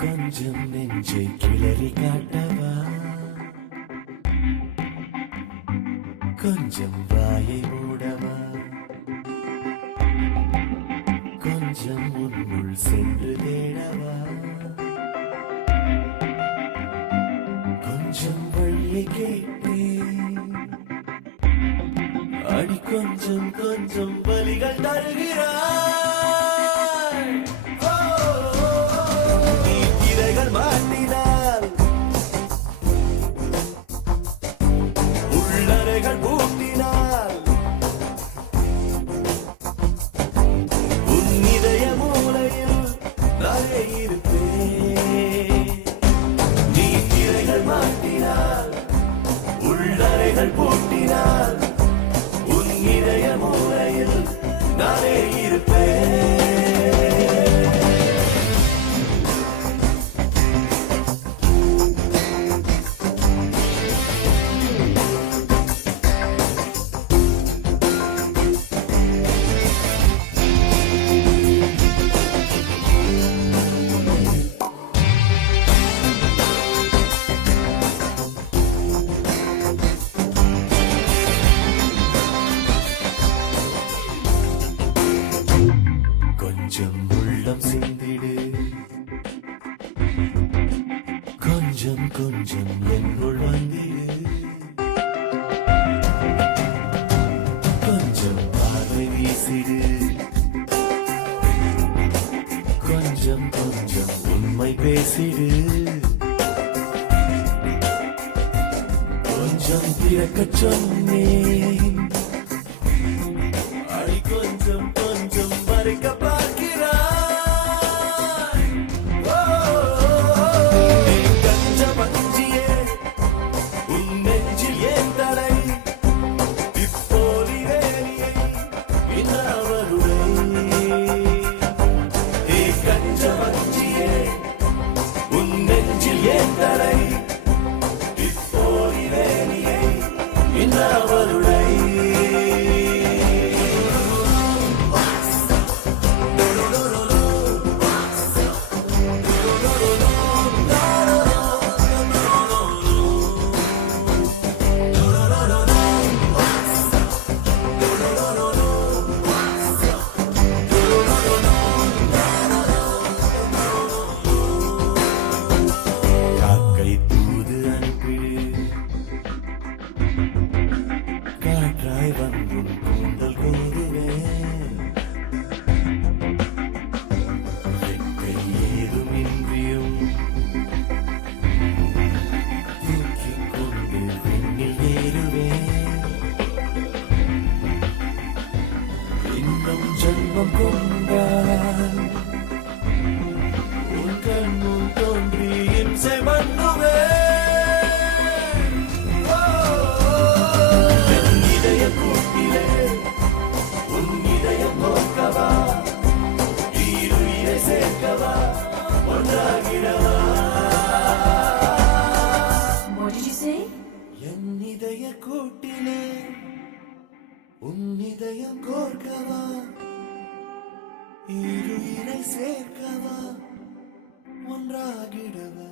கொஞ்சம் நெஞ்சை கிளறி காட்டவா, கொஞ்சம் வாயை மூடவா, கொஞ்சம் உன்னுள் சென்று தேடவா, கொஞ்சம் வழியை கேட்டேன் அடி, கொஞ்சம் கொஞ்சம் வலிகள் தருகிறாய். நீ திரைகள் மாட்டினால் உள்ளறைகள் பூட்டினால் உன் இதய மூலையில் நானே இருப்பேன். நீ திரைகள் மாட்டினால் உள்ளறைகள் பூட்டினால் உன் இதய மூலையில் நானே இருப்பேன். கொஞ்சம் உள்ளம் சிந்திடு, கொஞ்சம் கொஞ்சம் என்னுள் வந்திடு, கொஞ்சம் பார்வை வீசிடு, கொஞ்சம் கொஞ்சம் உண்மை பேசிடு, கொஞ்சம் திறக்கச் சொன்னேன் அடி, கொஞ்சம் கொஞ்சம் மறைக்க பார்க்கிறாய். கஞ்ச பஞ்சியே உன் நெஞ்சில் ஏன் தடை, இப்போது வேலியை இன்னாவருடை. கஞ்ச பஞ்சியே உன் நெஞ்சில் ஏன் தடை, இப்போது வேலியை இன்னாவருடை. காக்கை தூது அனுப்பிடு, காற்றாய் வந்தும் கூந்தல் கோதுவேன். ரெக்கை ஏதுமின்றியும் தூக்கிக் கொண்டு விண்ணில் ஏறுவேன். இன்னும் ஜன்மம் கொண்டால் உன் கண்முன் தோன்றி இம்சை பண்ணுவேன். என் இதய கூட்டிலே உன் இதயம் நோக்கவா, ஈருயிரை சேர்க்கவா, ஒன்றாகிடவா. What did you say? என் இதய கூட்டிலே உன் இதயம் கோர்க்கவா, ஈருயிரை சேர்க்கவா, ஒன்றாகிடவா.